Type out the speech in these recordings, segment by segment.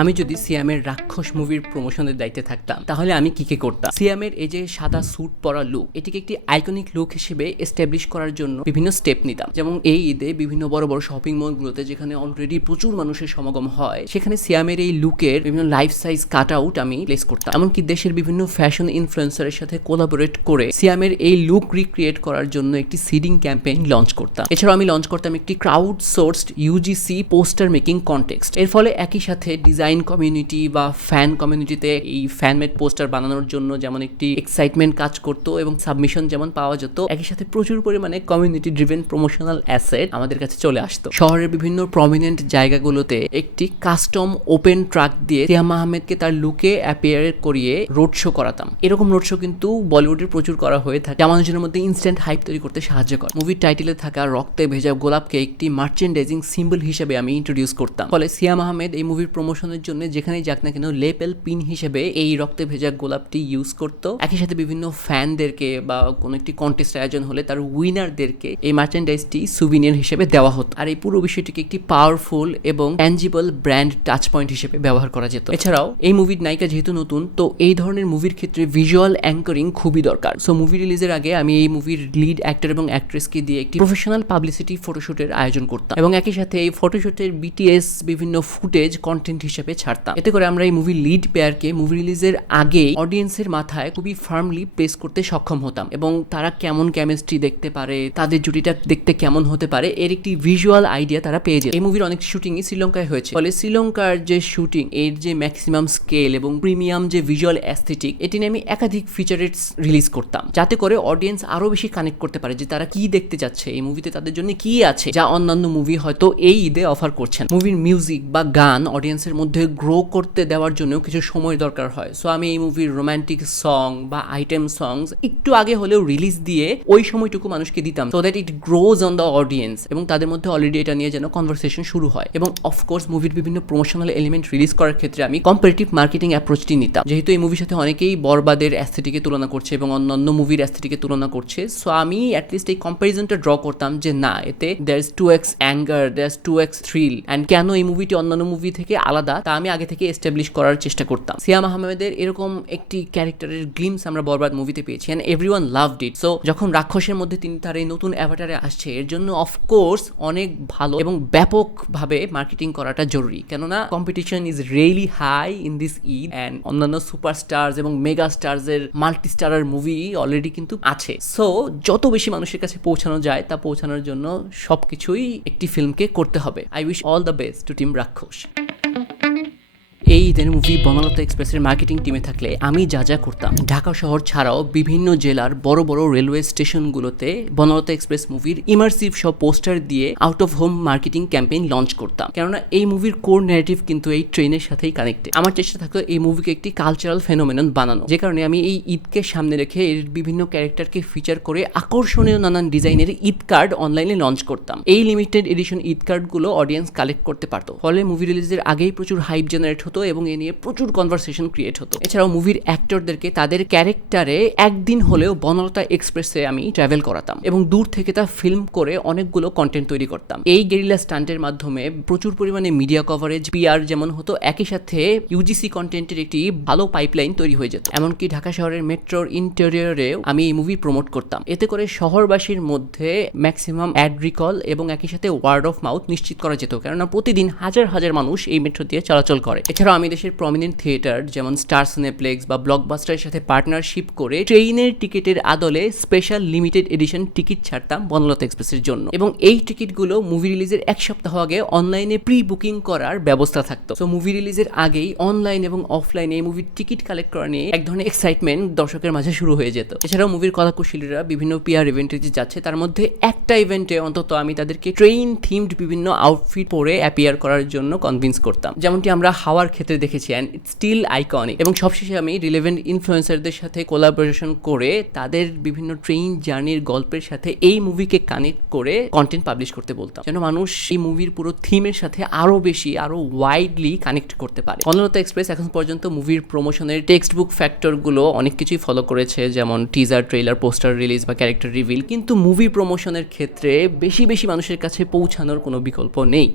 আমি যদি সিয়ামের রাক্ষস মুভির প্রমোশনের দায়িত্বে থাকতাম তাহলে আমি কি করতাম। সিয়ামের এই যে সাদা স্যুট পরা লুক, এটিকে একটি আইকনিক লুক হিসেবে এস্টাবলিশ করার জন্য বিভিন্ন স্টেপ নিতাম। যেমন এই ঈদে বিভিন্ন বড় বড় শপিং মলগুলোতে যেখানে অলরেডি প্রচুর মানুষের সমাগম হয়, সেখানে সিয়ামের এই লুকের বিভিন্ন লাইফ সাইজ কাট আউট আমি প্লেস করতাম। এমনকি দেশের বিভিন্ন ফ্যাশন ইনফ্লুয়েন্সারের সাথে কোলাবোরেট করে সিয়ামের এই লুক রিক্রিয়েট করার জন্য একটি সিডিং ক্যাম্পেইন লঞ্চ করতাম। এছাড়াও আমি লঞ্চ করতাম একটি crowd sourced UGC poster making context. এর ফলে একই সাথে ডিজাইন কমিউনিটি বা ফ্যান কমিউনিটিতে এই ফ্যানমেড পোস্টার বানানোর জন্য যেমন একটি এক্সাইটমেন্ট কাজ করতো এবং সাবমিশন যেমন পাওয়া যেত, একই সাথে প্রচুর পরিমাণে কমিউনিটি ড্রিভেন প্রমোশনাল অ্যাসেট আমাদের কাছে চলে আসতো। শহরের বিভিন্ন প্রমিনেন্ট জায়গাগুলোতে একটি কাস্টম ওপেন ট্রাক দিয়ে সিয়াম আহমেদকে তার লুকে অ্যাপিয়ার করিয়ে রোড শো করাতাম। এরকম রোড শো কিন্তু বলিউডের প্রচুর করা হয়ে থাকে, যা মানুষের মধ্যে ইনস্ট্যান্ট হাইপ তৈরি করতে সাহায্য করে। মুভির টাইটেলে থাকা রক্তে ভেজা গোলাপকে একটি মার্চেন্ডাইজিং সিম্বল হিসেবে আমি ইন্ট্রোডিউস করতাম। ফলে সিয়াম আহমেদ এই মুভির প্রমোশনের জন্য যেখানেই যাক না কেন লেপেল পিন হিসেবে এই রক্তে ভেজা গোলাপটি ইউজ করতো। একই সাথে বিভিন্ন ফ্যানদেরকে বা কোনো একটি কন্টেস্ট আয়োজন হলে তার উইনারদেরকে এই মার্চেন্ডাইজটি সুভিনিয়ার হিসেবে দেওয়া হতো। আর এই পুরো বিষয়টিকে একটি পাওয়ারফুল এবং ট্যাঞ্জিবল ব্র্যান্ড টাচ পয়েন্ট হিসেবে ব্যবহার করা যেত। এছাড়াও এই মুভির নায়িকা যেহেতু নতুন, তো এই ধরনের মুভির ক্ষেত্রে ভিজুয়াল অ্যাঙ্করিং খুবই দরকার। সো মুভি রিলিজের আগে আমি এই মুভির লিড অ্যাক্টর এবং অ্যাক্ট্রেসকে দিয়ে একটি প্রফেশনাল পাবলিসিটি ফটোশুটের আয়োজন করতাম এবং একই সাথে এই ফটোশুটের বিটিএস বিভিন্ন ফুটেজ কন্টেন্ট হিসেবে ছাড়তাম। এতে করে আমরা এই মুভির লিড পেয়ারকে মুভি রিলিজের আগেই অডিয়েন্সের মাথায় খুবই ফার্মলি প্লেস করতে সক্ষম হতাম এবং তারা কেমন কেমিস্ট্রি দেখতে পারে, তাদের জুটিটা দেখতে কেমন হতে পারে, এর একটি ভিজুয়াল আইডিয়া তারা পেয়ে যেত। এই মুভির অনেক শুটিংই শ্রীলঙ্কায় হয়েছে, ফলে শ্রীলঙ্কার যে শুটিং, এর যে ম্যাক্সিমাম স্কেল এবং প্রিমিয়াম যে ভিজুয়াল অ্যাস্থেটিক, এটি নিয়ে আমি একাধিক ফিচারেটস রিলিজ করতাম যাতে করে অডিয়েন্স আরো বেশি কানেক্ট করতে পারে যে তারা কি দেখতে যাচ্ছে, এই মুভিতে তাদের জন্য কি আছে যা অন্যান্য মুভি হয়তো এই ঈদে অফার করছেন। মুভির মিউজিক বা গান অডিয়েন্সের মধ্যে গ্রো করতে দেওয়ার জন্য কিছু সময় দরকার হয়। সো আমি এই মুভির রোমান্টিক সং বা আইটেম সংস একটু আগে হলেও রিলিজ দিয়ে ওই সময়টুকু মানুষকে দিতাম, so that it grows on the audience এবং তাদের মধ্যে অলরেডি এটা নিয়ে যেন কনভারসেশন শুরু হয়। এবং অফকোর্স মুভির বিভিন্ন প্রমোশনাল এলিমেন্ট রিলিজ করার ক্ষেত্রে আমি কম্পারেটিভ মার্কেটিং অ্যাপ্রোচটি নিতাম, যেহেতু এই মুভির সাথে অনেকেই বরবাদের অ্যাস্থেটিকে তুলনা করছে এবং অন্যান্য মুভির অ্যাস্থেটিকে তুলনা করছে। সো আমি অ্যাটলিস্ট এই কম্প্যারিজনটা ড্র করতাম যে না, এতে there is 2x anger, there is 2x thrill, and কেন এই মুভিটি অন্যান্য মুভি থেকে আলাদা তা আমি আগে থেকে এস্টাবলিশ করার চেষ্টা করতাম। সিয়াম আহমেদের এরকম একটি ক্যারেক্টারের গ্লিমস আমরা বরবাদ মুভিতে পেয়েছি and everyone loved it. So যখন রাক্ষসের মধ্যে তিনি তার এই নতুন অ্যাভাটারে আসছে, এর জন্য অফকোর্স অনেক ভালো এবং ব্যাপকভাবে মার্কেটিং করাটা জরুরি, কেননা competition is really high in this Eid and অন্যান্য সুপারস্টার্স এবং মেগা স্টার্সের মাল্টি স্টারার মুভি অলরেডি কিন্তু আছে। সো যত বেশি মানুষের কাছে পৌঁছানো যায় তা পৌঁছানোর জন্য সবকিছুই একটি ফিল্মকে করতে হবে। I wish all the best to team রাক্ষস। এই ঈদের মুভি বনলতা এক্সপ্রেসের মার্কেটিং টিমে থাকলে আমি যা যা করতাম, ঢাকা শহর ছাড়াও বিভিন্ন জেলার বড় বড় রেলওয়ে স্টেশনগুলোতে বনলতা এক্সপ্রেস মুভির ইমার্সিভ সব পোস্টার দিয়ে out of home marketing campaign launch করতাম, কেননা এই মুভির কোর ন্যারেটিভ কিন্তু এই ট্রেনের সাথেই কানেক্টেড। আমার চেষ্টা থাকতো এই মুভিকে একটি কালচারাল ফেনোমেনন বানানো, যে কারণে আমি এই ঈদকে সামনে রেখে এর বিভিন্ন ক্যারেক্টারকে ফিচার করে আকর্ষণীয় নানান ডিজাইনের ঈদ কার্ড অনলাইনে লঞ্চ করতাম। এই লিমিটেড এডিশন ঈদ কার্ডগুলো অডিয়েন্স কালেক্ট করতে পারতো, ফলে মুভি রিলিজের আগেই প্রচুর হাইপ জেনারেট হতো এবং এ নিয়ে প্রচুর কনভারসেশন ক্রিয়েট হতো। এছাড়াও মুভির অ্যাক্টরদেরকে তাদের ক্যারেক্টারে একদিন হলেও বনলতা এক্সপ্রেসে আমি ট্রাভেল করাতাম এবং দূর থেকে তা ফিল্ম করে অনেকগুলো কন্টেন্ট তৈরি করতাম। এই গেরিলা স্টান্টের মাধ্যমে প্রচুর পরিমাণে মিডিয়া কভারেজ, পিআর যেমন হতো, একই সাথে ইউজিসি কন্টেন্টের একটি ভালো পাইপলাইন তৈরি হয়ে যেত। এমনকি ঢাকা শহরের মেট্রোর ইন্টেরিয়রেও আমি এই মুভি প্রমোট করতাম। এতে করে শহরবাসীর মধ্যে ম্যাক্সিমাম অ্যাড রিকল এবং একই সাথে ওয়ার্ড অফ মাউথ নিশ্চিত করা যেত, কেননা প্রতিদিন হাজার হাজার মানুষ এই মেট্রো দিয়ে চলাচল করে। এছাড়াও আমি দেশের প্রমিনেন্ট থিয়েটার যেমন স্টার সিনেপ্লেক্স বা ব্লকবাস্টারের সাথে পার্টনারশিপ করে ট্রেইনের টিকিটের আদলে স্পেশাল লিমিটেড এডিশন টিকিট ছাড়তাম বনলতা এক্সপ্রেসের জন্য এবং এই টিকিটগুলো মুভি রিলিজের এক সপ্তাহ আগে অনলাইনে প্রি বুকিং করার ব্যবস্থা থাকতো। সো মুভি রিলিজের আগেই অনলাইন এবং অফলাইনে এই মুভির টিকিট কালেক্ট করা নিয়ে এক ধরনের এক্সাইটমেন্ট দর্শকের মাঝে শুরু হয়ে যেত। এছাড়াও মুভির কলাকুশলীরা বিভিন্ন পিআর ইভেন্টে যে যাচ্ছে, তার মধ্যে একটা ইভেন্টে অন্তত আমি তাদেরকে ট্রেইন থিমড বিভিন্ন আউটফিট পরে অ্যাপিয়ার করার জন্য কনভিন্স করতাম, যেমনটি আমরা হাওয়ার ক্ষেত্রে দেখেছি অ্যান্ড ইটস স্টিল আইকনিক। এবং সবশেষে আমি রিলেভেন্ট ইনফ্লুয়েন্সারদের সাথে কোলাবোরেশন করে তাদের বিভিন্ন ট্রেন জার্নির গল্পের সাথে এই মুভিকে কানেক্ট করে কন্টেন্ট পাবলিশ করতে বলতাম, যেন মানুষ এই মুভির পুরো থিমের সাথে আরো বেশি আরো ওয়াইডলি কানেক্ট করতে পারে। বনলতা এক্সপ্রেস এখন পর্যন্ত মুভির প্রমোশনের টেক্সট বুক ফ্যাক্টরগুলো অনেক কিছুই ফলো করেছে, যেমন টিজার, ট্রেলার, পোস্টার রিলিজ বা ক্যারেক্টার রিভিল, কিন্তু মুভি প্রমোশনের ক্ষেত্রে বেশি বেশি মানুষের কাছে পৌঁছানোর কোনো বিকল্প নেই।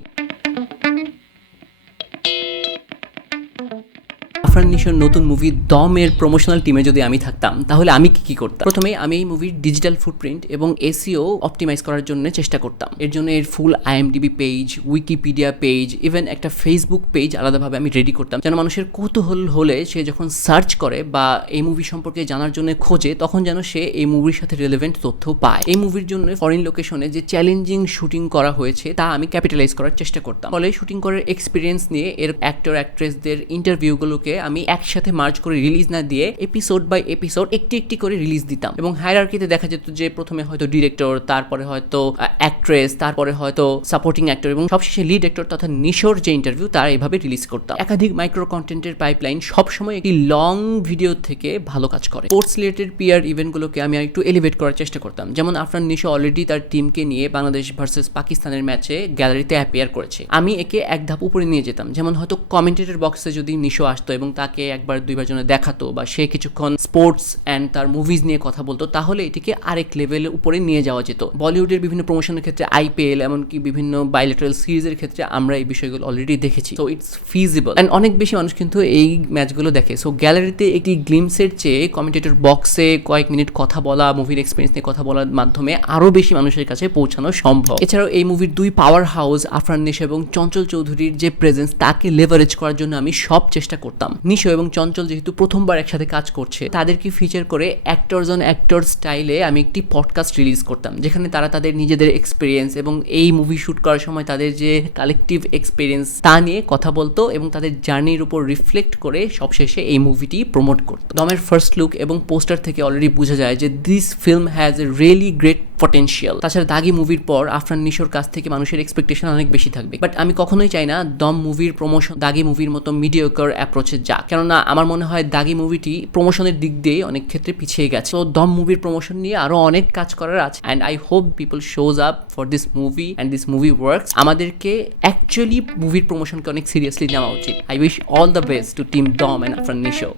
আফরান নিশোর নতুন মুভি দমের প্রমোশনাল টিমে যদি আমি থাকতাম তাহলে আমি কি করতাম? প্রথমে আমি এই মুভির ডিজিটাল ফুটপ্রিন্ট এবং এসইও অপটিমাইজ করার জন্য চেষ্টা করতাম। এর জন্য এর ফুল IMDb page, Wikipedia page, even একটা ফেসবুক পেজ আলাদাভাবে আমি রেডি করতাম, যেন মানুষের কৌতূহল হলে সে যখন সার্চ করে বা এই মুভি সম্পর্কে জানার জন্য খোঁজে তখন যেন সে এই মুভির সাথে রিলেভেন্ট তথ্য পায়। এই মুভির জন্য ফরেন লোকেশনে যে চ্যালেঞ্জিং শুটিং করা হয়েছে তা আমি ক্যাপিটালাইজ করার চেষ্টা করতাম। ফলে শুটিং করার এক্সপিরিয়েন্স নিয়ে এর অ্যাক্টর অ্যাক্ট্রেসদের ইন্টারভিউগুলোকে আমি একসাথে মার্জ করে রিলিজ না দিয়ে এপিসোড বাই এপিসোড একটি একটি করে রিলিজ দিতাম। এবং হায়ারার্কিতে দেখা যেত যে প্রথমে হয়তো ডিরেক্টর, তারপরে হয়তো অ্যাক্ট্রেস, তারপরে হয়তো সাপোর্টিং অ্যাক্টর এবং সবশেষে লিড অ্যাক্টর তথা নিশোর যে ইন্টারভিউ তার এইভাবে রিলিজ করতাম। একাধিক মাইক্রো কন্টেন্টের পাইপলাইন সবসময় একটি লং ভিডিও থেকে ভালো কাজ করে। স্পোর্টস রিলেটেড পিআর ইভেন্টগুলোকে আমি একটু এলিভেট করার চেষ্টা করতাম। যেমন আফরান নিশো অলরেডি তার টিমকে নিয়ে বাংলাদেশ ভার্সেস পাকিস্তানের ম্যাচে গ্যালারিতে অ্যাপিয়ার করেছে। আমি একে এক ধাপ উপরে নিয়ে যেতাম। যেমন হয়তো কমেন্টেটর বক্সে যদি নিশো আসতো এবং তাকে একবার দুইবার জন্য দেখাতো বা সে কিছুক্ষণ স্পোর্টস অ্যান্ড তার মুভিজ নিয়ে কথা বলতো, তাহলে এটিকে আরেক লেভেলের উপরে নিয়ে যাওয়া যেত। বলিউডের বিভিন্ন প্রমোশনের ক্ষেত্রে IPL এমনকি বিভিন্ন বাইলেটারাল সিরিজের ক্ষেত্রে আমরা এই বিষয়গুলো অলরেডি দেখেছি। সো ইটস ফিজিবল অ্যান্ড অনেক বেশি মানুষ কিন্তু এই ম্যাচগুলো দেখে। সো গ্যালারিতে একটি গ্লিমসের চেয়ে কমেন্টেটর বক্সে কয়েক মিনিট কথা বলা, মুভির এক্সপিরিয়েন্স নিয়ে কথা বলার মাধ্যমে আরও বেশি মানুষের কাছে পৌঁছানো সম্ভব। এছাড়াও এই মুভির দুই পাওয়ার হাউস আফরান নিশো এবং চঞ্চল চৌধুরীর যে প্রেজেন্স তাকে লেভারেজ করার জন্য আমি সব চেষ্টা করতাম। নিশো এবং চঞ্চল যেহেতু প্রথমবার একসাথে কাজ করছে, তাদেরকে ফিচার করে অ্যাক্টরস অন অ্যাক্টর স্টাইলে আমি একটি পডকাস্ট রিলিজ করতাম, যেখানে তারা তাদের নিজেদের এক্সপিরিয়েন্স এবং এই মুভি শুট করার সময় তাদের যে কালেকটিভ এক্সপিরিয়েন্স তা নিয়ে কথা বলতো এবং তাদের জার্নির উপর রিফ্লেক্ট করে সবশেষে এই মুভিটি প্রমোট করতো। দমের ফার্স্ট লুক এবং পোস্টার থেকে অলরেডি বোঝা যায় যে this film has a really great potential. তাছাড়া দাগি মুভির পর আফরান নিশোর কাছ থেকে মানুষের এক্সপেকটেশন অনেক বেশি থাকবে, বাট আমি কখনোই চাই না দম মুভির প্রমোশন দাগি মুভির মতো মিডিওকার অ্যাপ্রোচে যাক। কেননা আমার মনে হয় দাগি মুভিটি প্রমোশনের দিক দিয়ে অনেক ক্ষেত্রে পিছিয়ে গেছে। তো দম মুভির প্রমোশন নিয়ে আরো অনেক কাজ করার আছে and I hope people shows up for this movie and this movie works. আমাদেরকে অ্যাকচুয়ালি মুভির প্রমোশনকে অনেক সিরিয়াসলি নেওয়া উচিত। I wish all the best to team দম অ্যান্ড আফরান নিশো।